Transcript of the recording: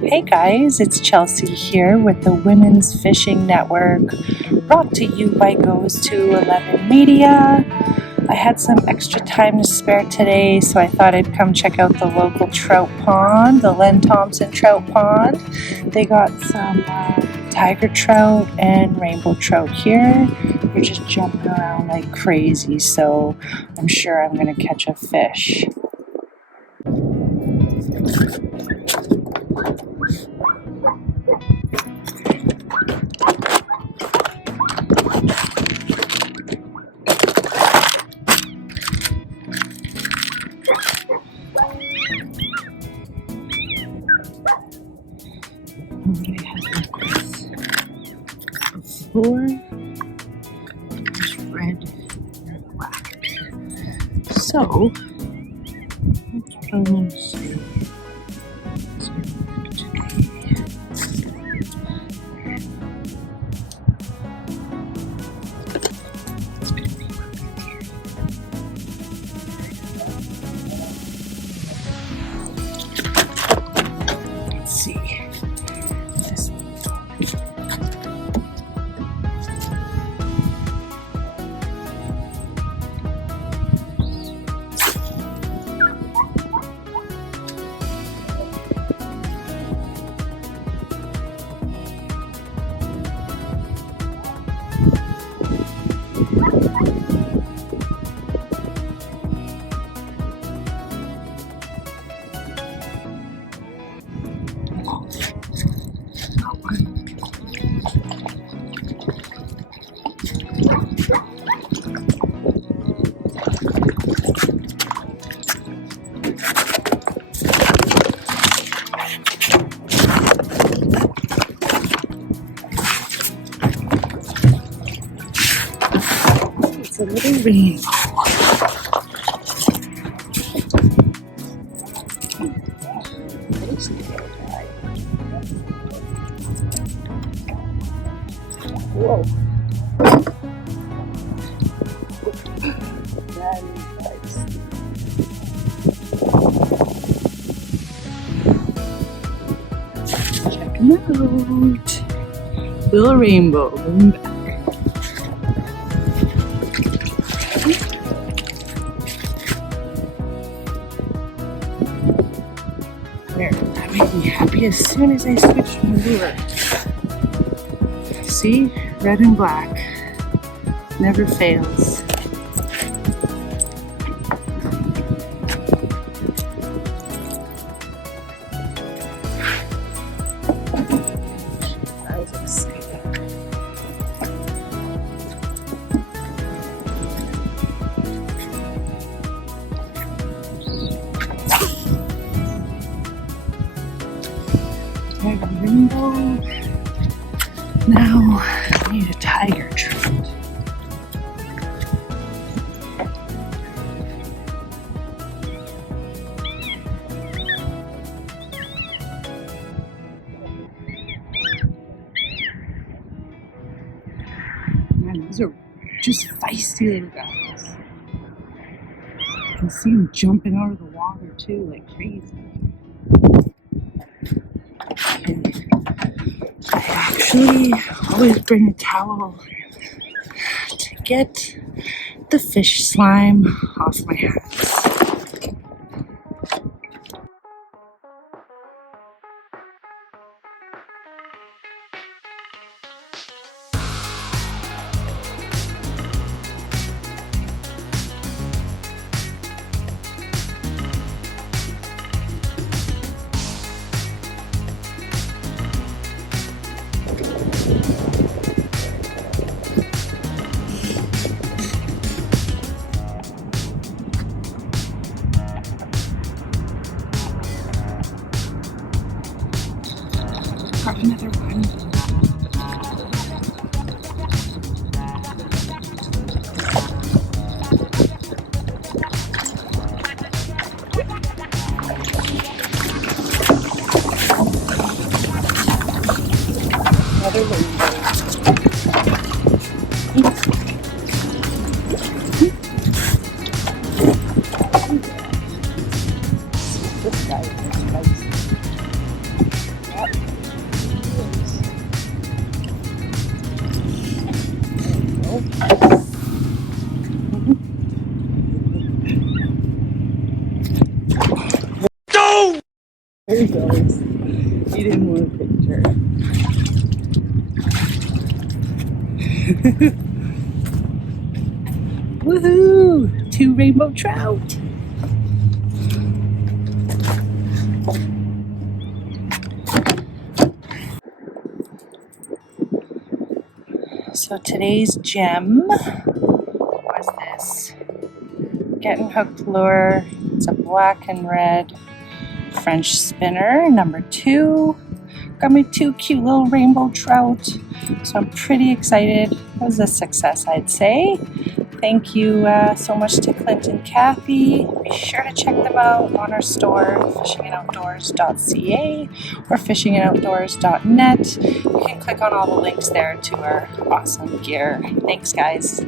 Hey guys, it's Chelsey here with the Women's Fishing Network, brought to you by Goes to 11 Media. I had some extra time to spare today, so I thought I'd come check out the local trout pond, the Len Thompson Trout Pond. They got some tiger trout and rainbow trout here. They're just jumping around like crazy, so I'm sure I'm going to catch a fish. What do I have like this? Before, there's red and black. So, that's what I'm going to say. Let's see. This It's a little rainbow. Whoa. That is nice. Check him out. Little rainbow going back. There, that made me happy as soon as I switched my lure. See? Red and black. Never fails. That was exciting. There's a rainbow. Now I need a tiger trout. Man, those are just feisty little guys. You can see them jumping out of the water too, like crazy. And I actually always bring a towel to get the fish slime off my hands. Another one. Another rainbow. guys are spicy. Yep. Go! There he goes. He didn't want a picture. Woohoo! 2 rainbow trout. So today's gem was this Getting Hooked lure. It's a black and red French spinner, number 2. Got me 2 cute little rainbow trout. So I'm pretty excited. It was a success, I'd say. Thank you so much to Clint and Kathy. Be sure to check them out on our store, fishingandoutdoors.ca or fishingandoutdoors.net. You can click on all the links there to our awesome gear. Thanks, guys.